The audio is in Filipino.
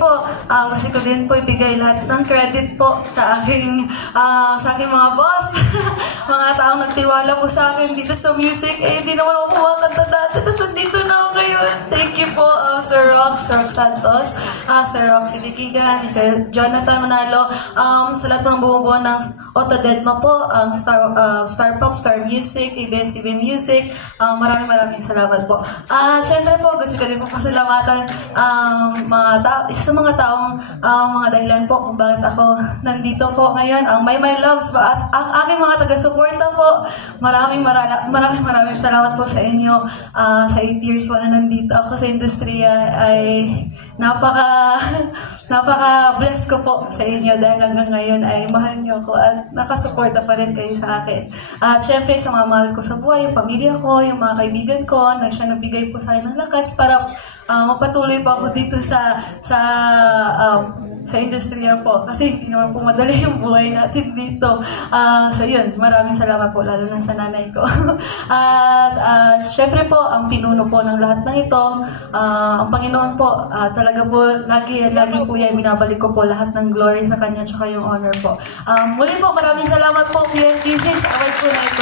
po, gusto ko din po ibigay lahat ng credit po sa aking mga boss, mga taong nagtiwala po sa akin dito sa music. Eh, hindi naman ako kumakanta dati, tapos nandito na ako ngayon. Thank you po, Sir Rox Santos, Sir Roxy Dikigan, Sir Jonathan Manalo, sa lahat po ng bumubuo ng Otadedma po, Star Pop, Star Music, ABS-CBN Music. Maraming salamat po. Siyempre po, gusto ko din po pasalamatan isa sa mga taong mga dahilan po kung bakit ako nandito po ngayon, ang My Loves at ang aking mga taga-suporta po. Maraming salamat po sa inyo. Sa 8 years po na nandito ako sa industriya ay napaka-bless ko po sa inyo dahil hanggang ngayon ay mahal niyo ako at nakasuporta pa rin kayo sa akin. At syempre sa mga mahal ko sa buhay, yung pamilya ko, yung mga kaibigan ko, na siya nagbigay po sa akin ng lakas para magpatuloy pa ako dito sa industriya po. Kasi hindi naman po madali yung buhay natin dito. So yun, maraming salamat po, lalo na sa nanay ko. At syempre po, ang pinuno po ng lahat ng ito, ang Panginoon po, talaga po, lagi po yan, binabalik ko po lahat ng glory sa Kanya, tsaka yung honor po. Muli po, maraming salamat po, PMTCs, award po na ito.